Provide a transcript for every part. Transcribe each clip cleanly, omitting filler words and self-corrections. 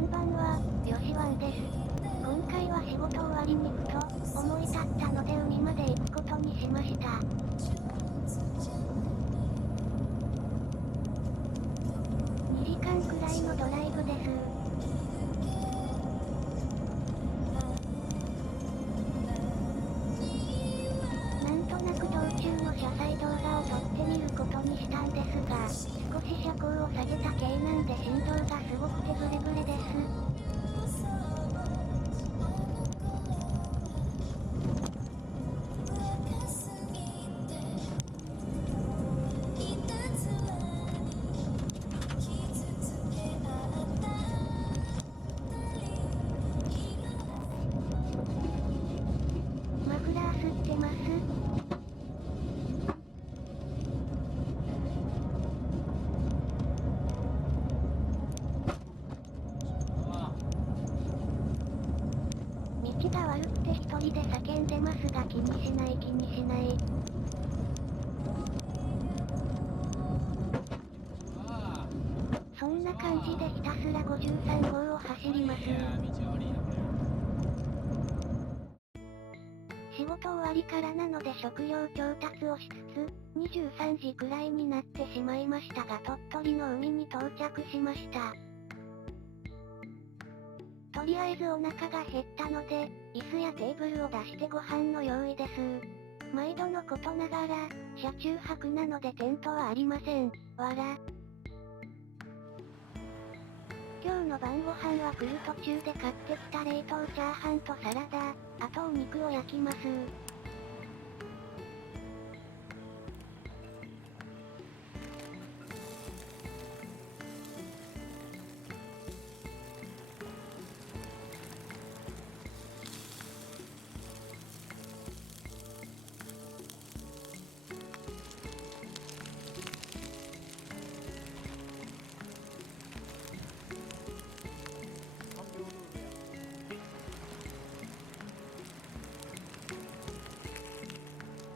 んばんは、よしわんです。今回は仕事終わりにふと、思い立ったので海まで行くことにしました。2時間くらいのドライブです。なんとなく道中の車載動画を撮ってみることにしたんですが、少し車高を下げた系なんで振動がすごくてブレブレです。マフラー吸ってます？道が悪くて一人で叫んでますが気にしない気にしない。そんな感じでひたすら53号を走ります。仕事終わりからなので食料調達をしつつ、23時くらいになってしまいましたが鳥取の海に到着しました。とりあえずお腹が減ったので、椅子やテーブルを出してご飯の用意です。毎度のことながら、車中泊なのでテントはありません。わら。今日の晩ご飯は来る途中で買ってきた冷凍チャーハンとサラダ、あとお肉を焼きます。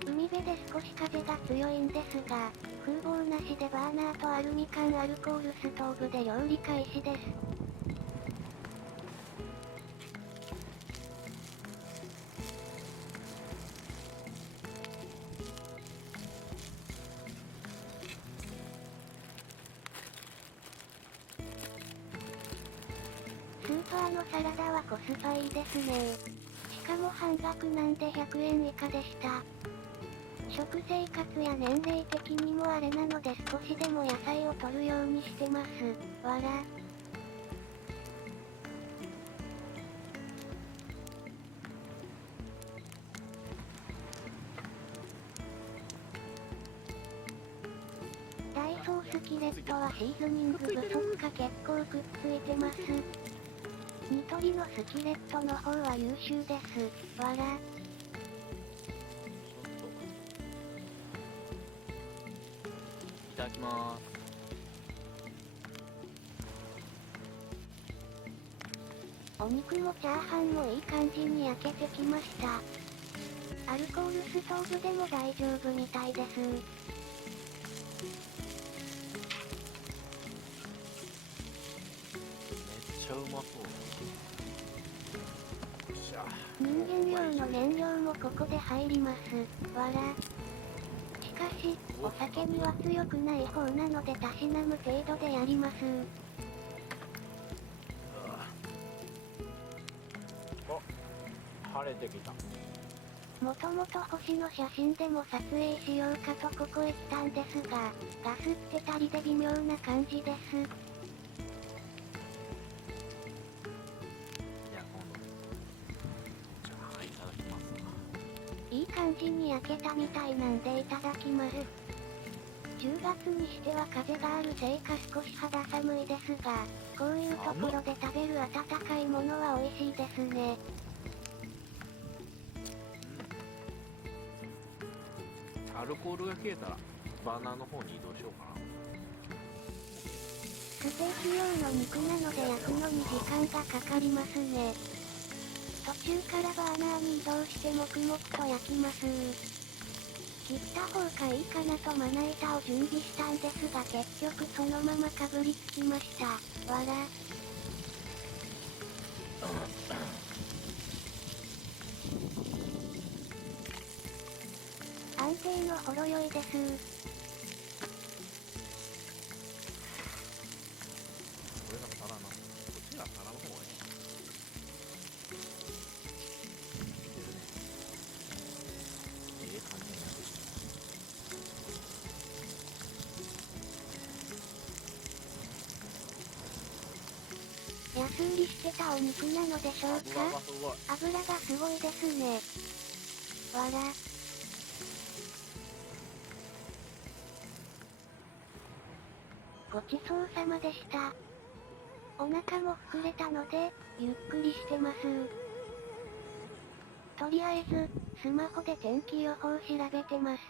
海辺で少し風が強いんですが、風防なしでバーナーとアルミ缶アルコールストーブで料理開始です。スーパーのサラダはコスパいいですね。しかも半額なんで100円以下でした。食生活や年齢的にもあれなので少しでも野菜を摂るようにしてます。わら。ダイソースキレットはシーズニング不足か結構くっついてます。ニトリのスキレットの方は優秀です。わら。いただきまーす。お肉もチャーハンもいい感じに焼けてきました。アルコールストーブでも大丈夫みたいです。めっちゃうまそう。よっしゃ。人間用の燃料もここで入ります。わら。しかし、お酒には強くない方なのでたしなむ程度でやります。晴れてきた。もともと星の写真でも撮影しようかとここへ来たんですが、ガスってたりで微妙な感じです。じゃあ今度。じゃあいただきます。いい感じに焼けたみたいなんでいただきます。10月にしては風があるせいか少し肌寒いですが、こういうところで食べる温かいものは美味しいですね。アルコールが消えたらバーナーの方に移動しようかな。ステーキ用の肉なので焼くのに時間がかかりますね。途中からバーナーに移動して黙々と焼きます。切った方がいいかなとまな板を準備したんですが結局そのままかぶりつきました。わら。安定のほろ酔いです。これが皿な。こっちが皿の方がいい。いけるね。感じになる。安売りしてたお肉なのでしょうか。油がすごい。油がすごいですね。わら。ごちそうさまでした。お腹も膨れたので、ゆっくりしてます。とりあえず、スマホで天気予報調べてます。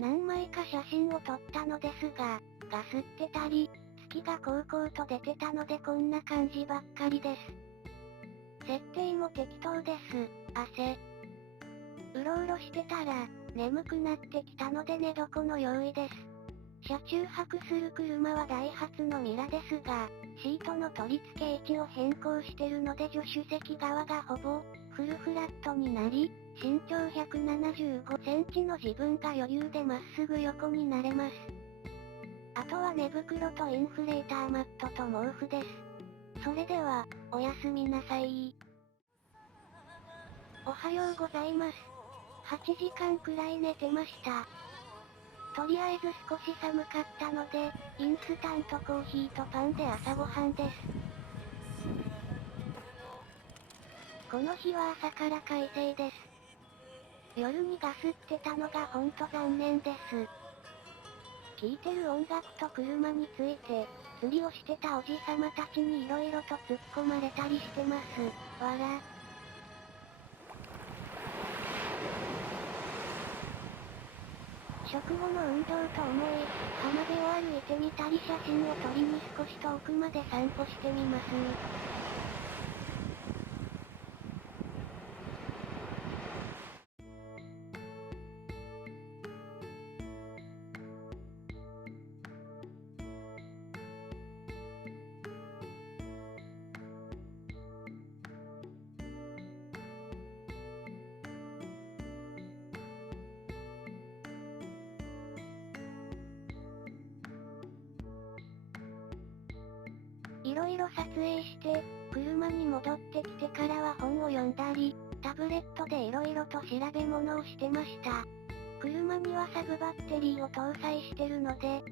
何枚か写真を撮ったのですが、ガスってたり、月がこうこうと出てたのでこんな感じばっかりです。設定も適当です。汗。うろうろしてたら、眠くなってきたので寝床の用意です。車中泊する車はダイハツのミラですが、シートの取り付け位置を変更してるので助手席側がほぼ、フルフラットになり、身長175センチの自分が余裕でまっすぐ横になれます。あとは寝袋とインフレーターマットと毛布です。それでは、おやすみなさい。おはようございます。8時間くらい寝てました。とりあえず少し寒かったので、インスタントコーヒーとパンで朝ごはんです。この日は朝から快晴です。夜にガスってたのがほんと残念です。聴いてる音楽と車について、釣りをしてたおじさまたちに色々と突っ込まれたりしてます。わら。食後の運動と思い、浜辺を歩いてみたり写真を撮りに少し遠くまで散歩してみます。いろいろ撮影して、車に戻ってきてからは本を読んだり、タブレットでいろいろと調べ物をしてました。車にはサブバッテリーを搭載してるので、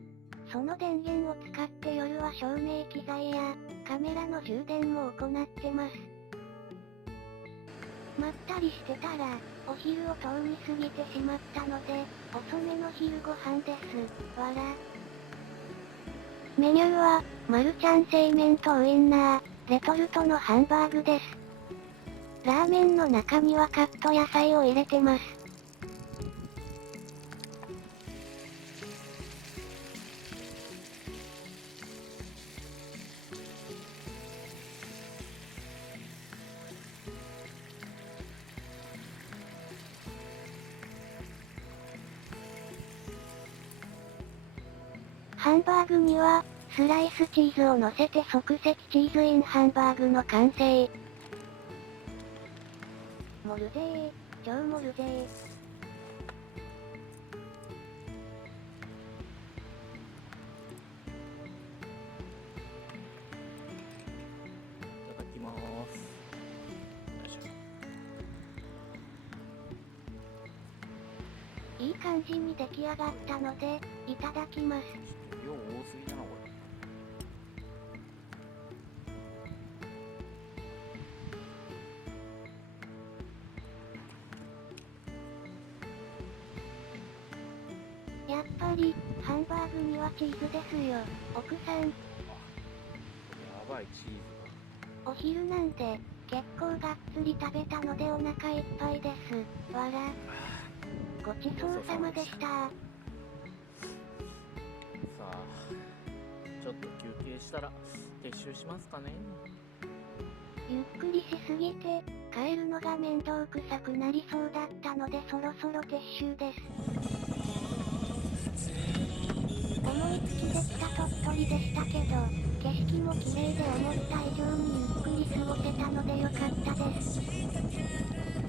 その電源を使って夜は照明機材や、カメラの充電も行ってます。まったりしてたら、お昼を通り過ぎてしまったので、遅めの昼ご飯です。わら。メニューは、マルちゃん製麺とウインナー、レトルトのハンバーグです。ラーメンの中にはカット野菜を入れてます。ハンバーグには、スライスチーズを乗せて即席チーズインハンバーグの完成。盛るぜー、超盛るぜー。いただきまーす。よいしょ。いい感じに出来上がったので、いただきます。量多すぎだな、これ。やっぱり、ハンバーグにはチーズですよ、奥さん。やばい、チーズが。お昼なんで、結構がっつり食べたのでお腹いっぱいです。わら。ごちそうさまでした。さあ、ちょっと休憩したら撤収しますかね。ゆっくりしすぎて、帰るのが面倒くさくなりそうだったのでそろそろ撤収です。思いつきできたととりでしたけど、景色も綺麗で思った以上にゆっくり過ごせたので良かったです。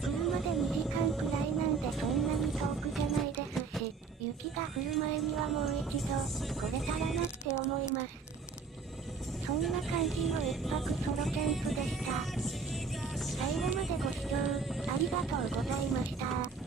車で2時間くらいなんでそんなに遠くじゃないですし、雪が降る前にはもう一度、来れたらなって思います。そんな感じの一泊ソロキャンプでした。最後までご視聴、ありがとうございました。